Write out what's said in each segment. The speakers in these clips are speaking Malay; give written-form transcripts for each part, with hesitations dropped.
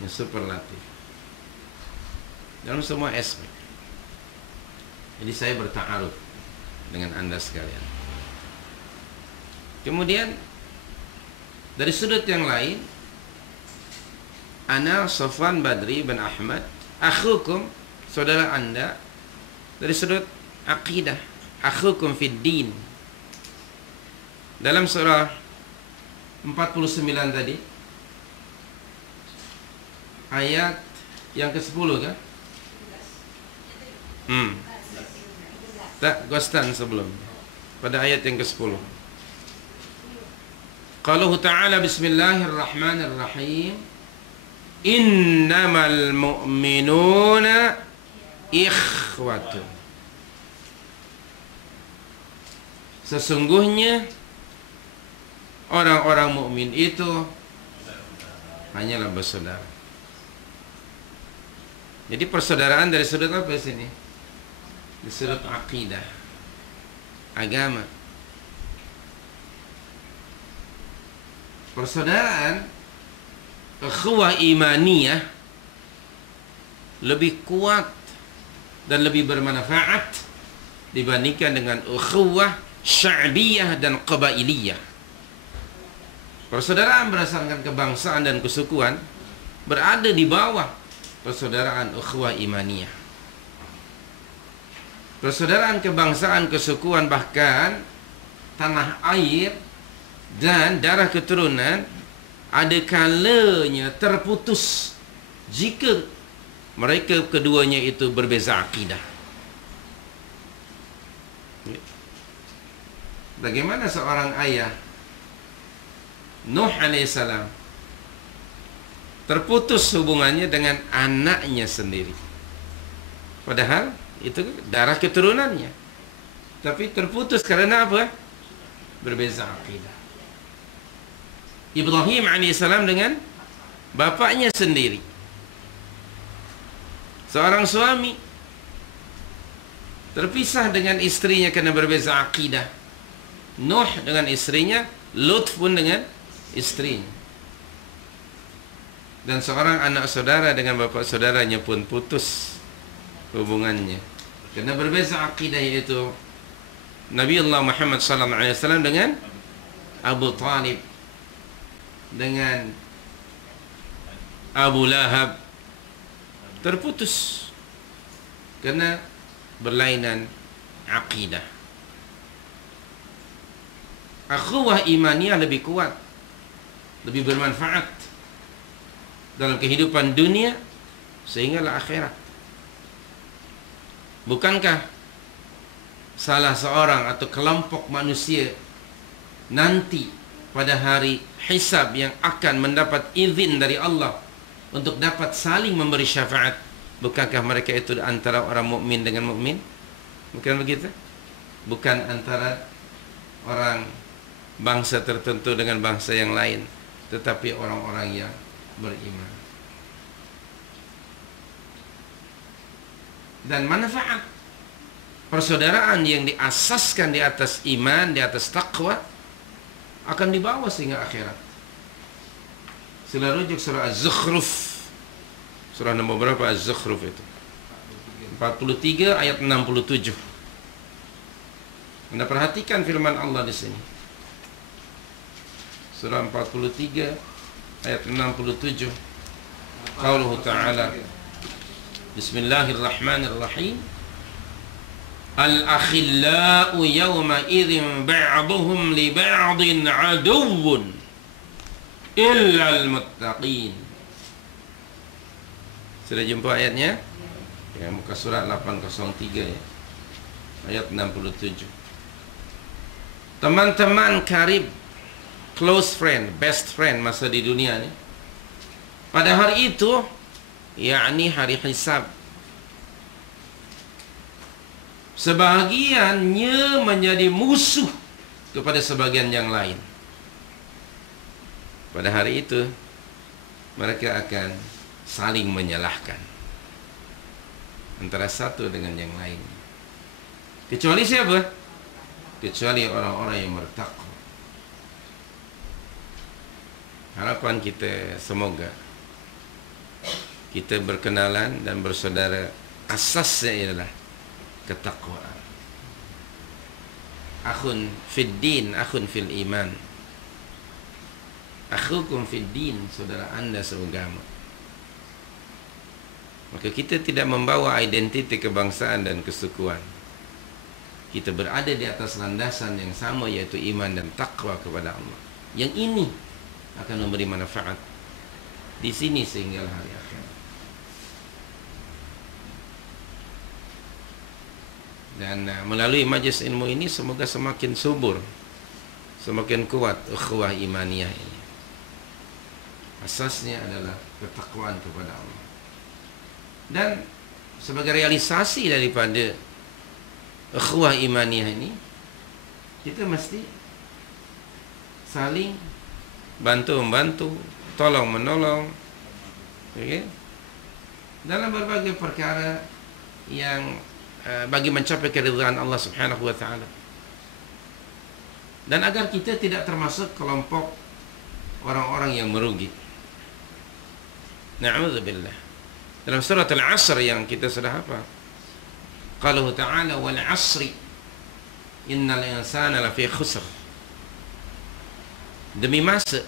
yang superlatif dalam semua aspek. Jadi saya bertaaruf dengan Anda sekalian. Kemudian dari sudut yang lain, ana Safwan Badri bin Ahmad akhukum, saudara Anda, dari sudut akidah, akhukum fid din. Dalam surah 49 tadi, ayat yang ke-10 kan? Tak, Ghostan sebelum. Pada ayat yang ke-10. Qaluhu ta'ala bismillahirrahmanirrahim. Innamal mu'minuna ikhwatun. Sesungguhnya orang-orang mukmin itu hanyalah bersaudara. Jadi persaudaraan dari sudut apa di sini? Di sudut akidah, agama. Persaudaraan ukhuwah imaniyah lebih kuat dan lebih bermanfaat dibandingkan dengan ukhuwah sya'biyah dan qabailiyah. Persaudaraan berdasarkan kebangsaan dan kesukuan berada di bawah persaudaraan ukhuwah imaniyah. Persaudaraan kebangsaan, kesukuan, bahkan tanah air dan darah keturunan ada kalanya terputus jika mereka keduanya itu berbeza akidah. Bagaimana seorang ayah Nuh alaihissalam terputus hubungannya dengan anaknya sendiri, padahal itu darah keturunannya, tapi terputus karena apa? Berbeza akidah. Ibrahim alaihissalam dengan bapaknya sendiri, seorang suami terpisah dengan istrinya karena berbeza akidah. Nuh dengan istrinya, Lut pun dengan istrinya, dan seorang anak saudara dengan bapak saudaranya pun putus hubungannya karena berbeza akidah, yaitu Nabi Allah Muhammad SAW dengan Abu Talib, dengan Abu Lahab, terputus karena berlainan akidah. Akhuwah imaniyah lebih kuat, lebih bermanfaat dalam kehidupan dunia sehinggalah akhirat. Bukankah salah seorang atau kelompok manusia nanti pada hari hisab yang akan mendapat izin dari Allah untuk dapat saling memberi syafaat, bukankah mereka itu antara orang mukmin dengan mukmin? Bukan begitu? Bukan antara orang bangsa tertentu dengan bangsa yang lain, tetapi orang-orang yang beriman. Dan manfaat persaudaraan yang diasaskan di atas iman, di atas takwa, akan dibawa sehingga akhirat. Sila rujuk surah Az-Zukhruf. Surah nombor berapa Az-Zukhruf itu? 43 ayat 67. Anda perhatikan firman Allah di sini. Surah 43 ayat 67. Qauluhu ta'ala, Bismillahirrahmanirrahim. Al-akhillau yawma idzin ba'duhum li ba'din aduwwun illa al-muttaqin. Sudah jumpa ayatnya? Ya, muka surat 803 ya. Ayat 67. Teman-teman karib, close friend, best friend masa di dunia ni, pada hari itu, yakni hari hisab, sebahagiannya menjadi musuh kepada sebagian yang lain. Pada hari itu mereka akan saling menyalahkan antara satu dengan yang lain. Kecuali siapa? Kecuali orang-orang yang bertakwa. Harapan kita semoga kita berkenalan dan bersaudara, asasnya ialah ketakwaan. Akhun fid din, akhun fil iman. Akhukum fid din, saudara anda seagama. Maka kita tidak membawa identiti kebangsaan dan kesukuan. Kita berada di atas landasan yang sama, yaitu iman dan takwa kepada Allah. Yang ini akan memberi manfaat di sini sehingga hari akhir. Dan melalui majlis ilmu ini semoga semakin subur, semakin kuat ukhuwah imaniyah ini. Asasnya adalah ketakwaan kepada Allah. Dan sebagai realisasi daripada ukhuwah imaniyah ini, kita mesti saling bantu-membantu, tolong-menolong, okay? Dalam berbagai perkara yang bagi mencapai keridhaan Allah Subhanahu wa taala. Dan agar kita tidak termasuk kelompok orang-orang yang merugi. Na'udzubillah. Dalam surat Al-Asr yang kita sudah hafal, qala ta'ala wal 'asri innal insana lafi khusr. Demi masa,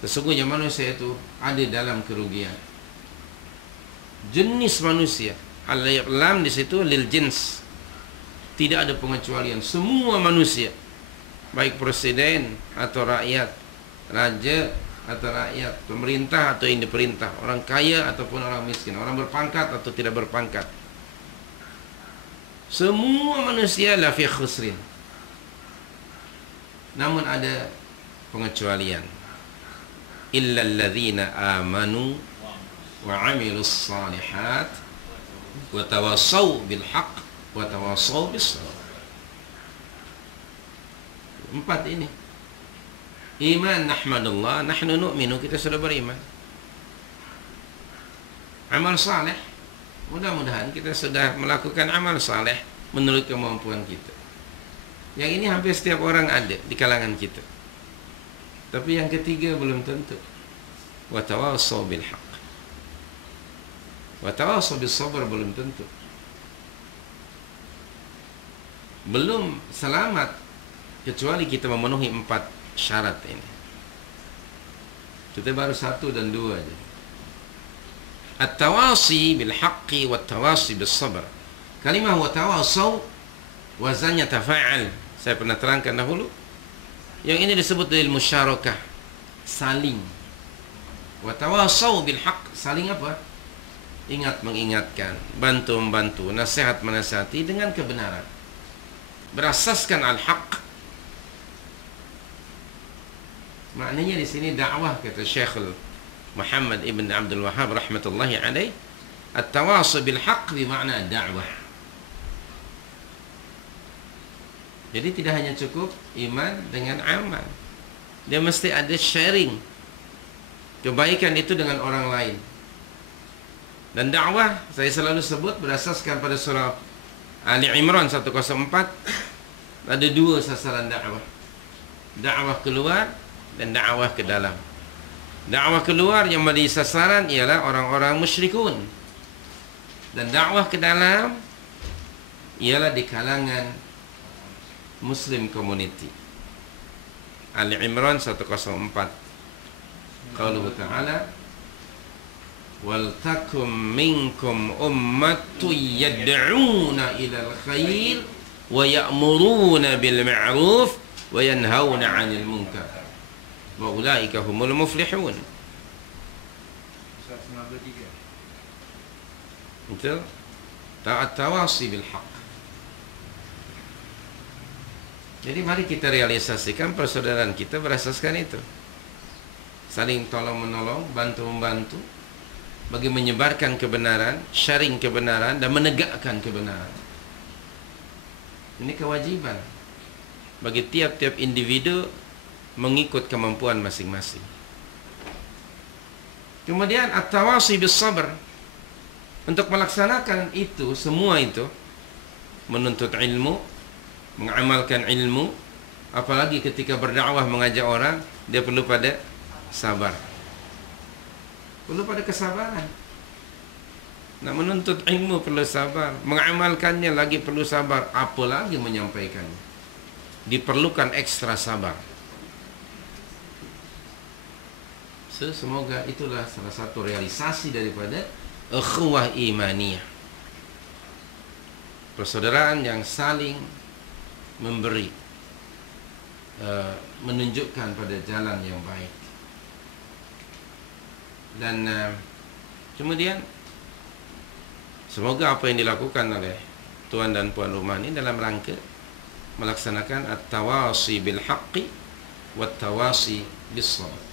sesungguhnya manusia itu ada dalam kerugian. Jenis manusia, al-lam di situ lil jins, tidak ada pengecualian. Semua manusia, baik presiden atau rakyat, raja atau rakyat, pemerintah atau yang diperintah, orang kaya ataupun orang miskin, orang berpangkat atau tidak berpangkat, semua manusia la fi khusrin. Namun ada pengecualian. Illa alladzina amanu wa 'amilus shalihat wa tawassaw bil haqq wa tawassaw bis sabr. Empat ini. Iman, nahmadullah, nahnu nu'minu, kita sudah beriman. Amal saleh, mudah-mudahan kita sudah melakukan amal saleh menurut kemampuan kita. Yang ini hampir setiap orang ada di kalangan kita. Tapi yang ketiga belum tentu. Wa tawassaw bil haqq. Wa tawassaw bis sabr belum tentu. Belum selamat kecuali kita memenuhi empat syarat ini. Kita baru satu dan dua aja. At-tawasi bil haqqi wa tawasi bis sabr. Kalimah wa tawasaw wazannya tafa'al. Saya pernah terangkan dahulu. Yang ini disebut dalil musyarakah, saling. Wa tawasaw bil haqq, saling apa? Ingat mengingatkan, bantu membantu, nasihat menasihati dengan kebenaran. Berasaskan al-haq. Maknanya di sini dakwah, kata Syekh Muhammad ibn Abdul Wahhab rahmatullahi alaih, at-tawasi bil haqq bermakna dakwah. Jadi tidak hanya cukup iman dengan amal, dia mesti ada sharing kebaikan itu dengan orang lain. Dan dakwah, saya selalu sebut, berasaskan pada surah Ali Imran 104. Ada dua sasaran dakwah. Dakwah keluar dan dakwah ke dalam. Dakwah keluar yang menjadi sasaran ialah orang-orang musyrikun. Dan dakwah ke dalam ialah di kalangan Muslim community. Ali Imran 104. Qauluhu ta'ala wal takum minkum ummatun yad'una ilal khair wa ya'muruna bil ma'ruf wa yanhauna 'anil munkar wa ulaika humul muflihun. Betul? Ta'at-tawasi bil haqq. Jadi mari kita realisasikan persaudaraan kita berasaskan itu. Saling tolong-menolong, bantu-membantu bagi menyebarkan kebenaran, sharing kebenaran dan menegakkan kebenaran. Ini kewajiban bagi tiap-tiap individu mengikut kemampuan masing-masing. Kemudian at-tawasi bis sabr. Untuk melaksanakan itu, semua itu, menuntut ilmu, mengamalkan ilmu, apalagi ketika berdakwah mengajak orang, dia perlu pada sabar. Perlu pada kesabaran. Nak menuntut ilmu perlu sabar, mengamalkannya lagi perlu sabar, apalagi menyampaikannya. Diperlukan ekstra sabar. So, semoga itulah salah satu realisasi daripada ukhuwah imaniyah. Persaudaraan yang saling memberi, menunjukkan pada jalan yang baik. Dan kemudian semoga apa yang dilakukan oleh tuan dan puan rumah ini dalam rangka melaksanakan at-tawasi bil haqqi wat tawasi bis sabr.